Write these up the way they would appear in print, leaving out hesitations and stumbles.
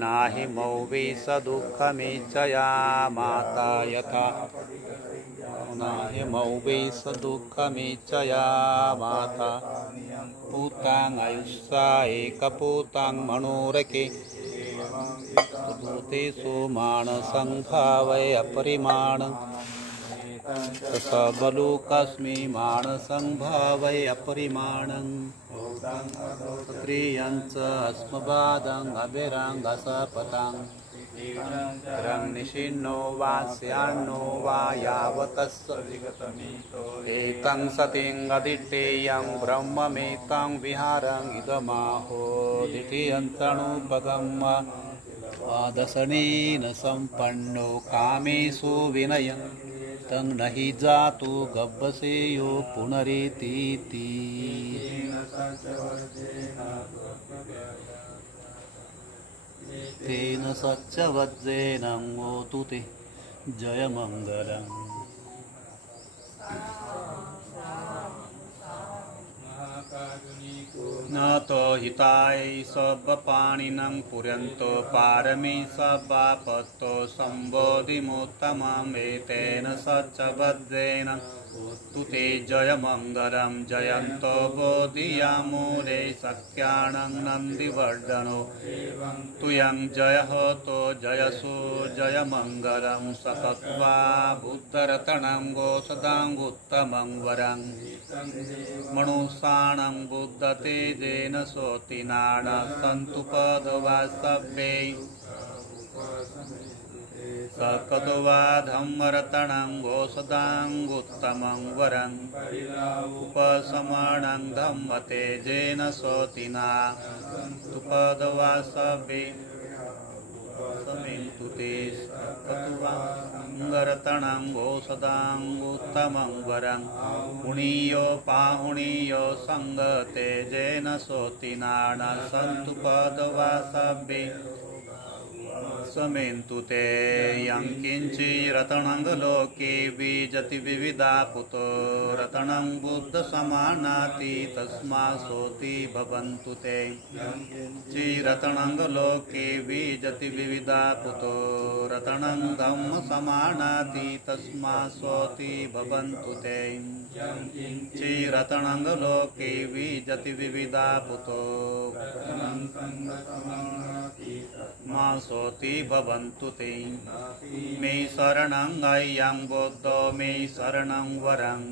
नाहि मौवि स दुःखमेच्छया माता यथा नाहि मौवि स दुःखमेच्छया माता पूतां आयुष्या एकपूतां मनोरके भूतेषु मानसंभावय अपरिमाणं सबलोकस्मि मानसंभावय अपरिमाणं क्रियञ्च अस्मबादं अभिरङ्गसपतां रङ्निशिन्नो वा स्यान्नो वा यावतस्य एतं सतिं अदितेयं ब्रह्ममेतं विहारं इदमाहो द्वितीयन्तनुपगम दशनेन सम्पन्नो कामेषु विनयं तं न हि जातु गब्बसेयो पुनरेतीति तेन सच्चवज्रेण मोतु ते जयमङ्गलम् न तो हिताय सब्बपाणिनं पुर्यन्तो पारमी सब्बापत्तो सम्बोधिमुत्तमम् एतेन सच्चवज्रेण तु ते जयमङ्गलं जयन्तो बोधियामूले सख्यानं नन्दिवर्धनो तुयं जयहोतो जयसु जयमङ्गलं सपत्वा बुद्धरतनं गोसदाङ्गुत्तमं वरं मनुष्याणां बुद्धतेजेन सोतिनाण सन्तु पदवासव्ये सकतवा धम्मरतनं गोसदाङ्गुत्तमं वरं उपशमनं धम्मतेजेन सोतिना तुपदवासव्ये समेन्तु ते सकतवाङ्गरतनं गोसदाङ्गुत्तमं वरं पुणीयो पाहुणीयो सङ्गतेजेन सोतिना न सन्तु पदवासव्ये समेन्तु ते यं किञ्चिरतनङ्गलोके विजति विविधा पुतो रतनं बुद्धसमानाति तस्मात् सोति भवन्तु ते चिरतनङ्गलोके विजति विविधा पुतो रतनं धम्मसमानाति तस्मात् सोति भवन्तु ते चिरतनङ्गलोके विजति विविधा पुतो मा सोति भवन्तु ते मे शरणं अयं बुद्धो मे शरणं वरं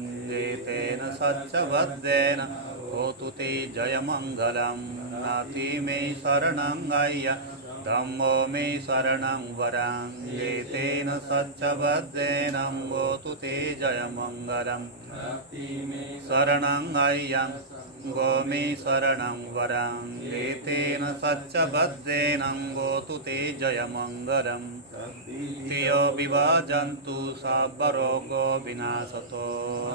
एतेन सच्चवद्देन होतु ते जयमङ्गलं नाति मे शरणं अयं धम्मो मे शरणं वरं एतेन सच्चवद्देन होतु ते जयमङ्गलं शरणं अयं गो मे शरणं वरं एतेन सच्चवद्देन गोतु ते जयमङ्गलं तियो विभाजन्तु सर्वरोगो विनाशतो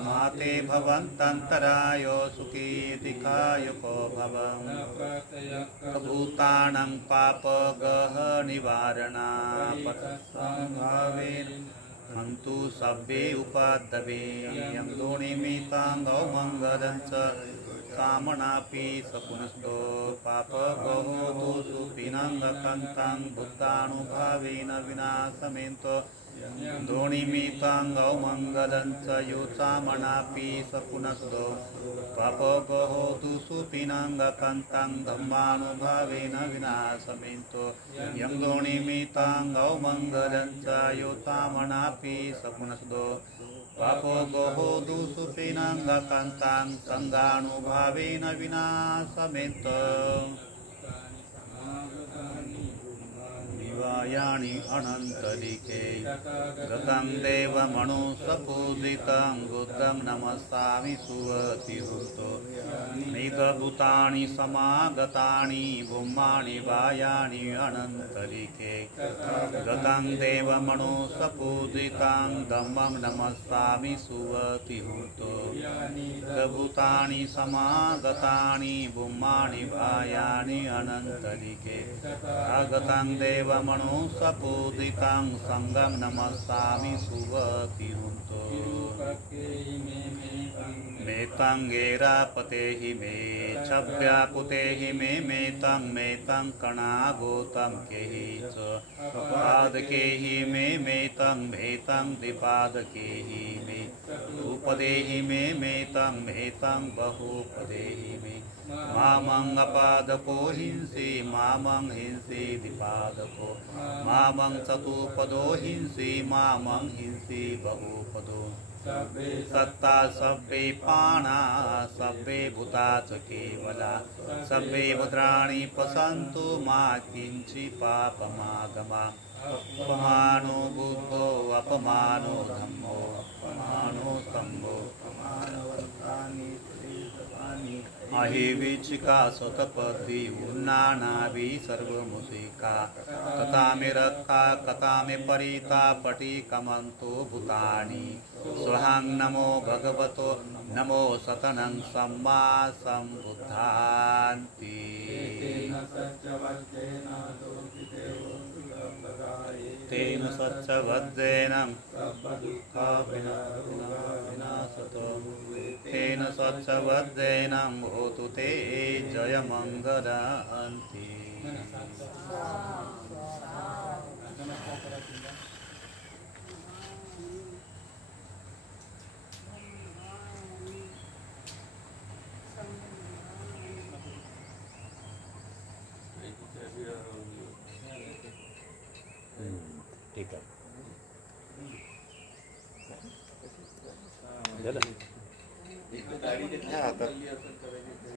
माते भवन्तन्तरायो सुखीतिकायुको भवं भूतानां पापगः निवारणापत्संभावेन हन्तु सब्बे उपादवे यं दोनिमिताङ्गौ मङ्गलं च कामनापि सपुनस्तो पापगो सुपिनङ्गकन्तं बुद्धानुभावेन विनाशमेन्तो दोनिमिताङ्गौ मङ्गलं च युचामनापि सपुनस्तो पापगो सुपिनङ्गकन्तं धम्मानुभावेन विनाशमेन्तो यं दोनिमिताङ्गौ मङ्गलं च युचामनापि सपुनस्तो पापो गोहो दुसुपिनङ्गकन्तं सङ्गानुभावेन विनाशमेत दिवायानि अनन्तरिके गतं देवमनुसपूजितं बुद्धं नमस्सामि सुवतिहृतो मेघभूतानि समागतानि भूमानि वायानि अनन्तरिके गतं देवमनुसपूजितं धम्मं नमस्सामि सुवतिहृतो मेघभूतानि समागतानि भूमानि वायानि अनन्तरिके आगतं देवमनु सपोदितं संगम नमस्सामि सुवतिहुन्तो मे तंगेरापते हि मे छव्यापुते हि मे तं कणागोतं केहि च पादके हि मे तं द्विपादके हि मे उपदे हि मे तं बहुपदे हि मे मामं अपादको हिंसि मामं हिंसि द्विपादको मामं चतुपदो हिंसि मामं हिंसि बहुपदो सत्ता सब्बे पाणा सब्बे भूता च केवला सब्बे भद्राणि पशन्तु मा किञ्चि पापमागमा अपमानो बुद्धो अपमानो धम्मो अपमानो स्तम्भो अहिविचिका सतपति उन्नानाभि सर्वमुसिका तथा मे रक्ता कथा मे परिता पटी कमंतो भूतानि स्वहं नमो भगवतो नमो सतनं सम्मा सम्बुद्धान्ति तेन सच्चवज्रेण विनाशतो तेन सच्चवज्रेण भूतु ते जयमङ्गलान्ति ठीक है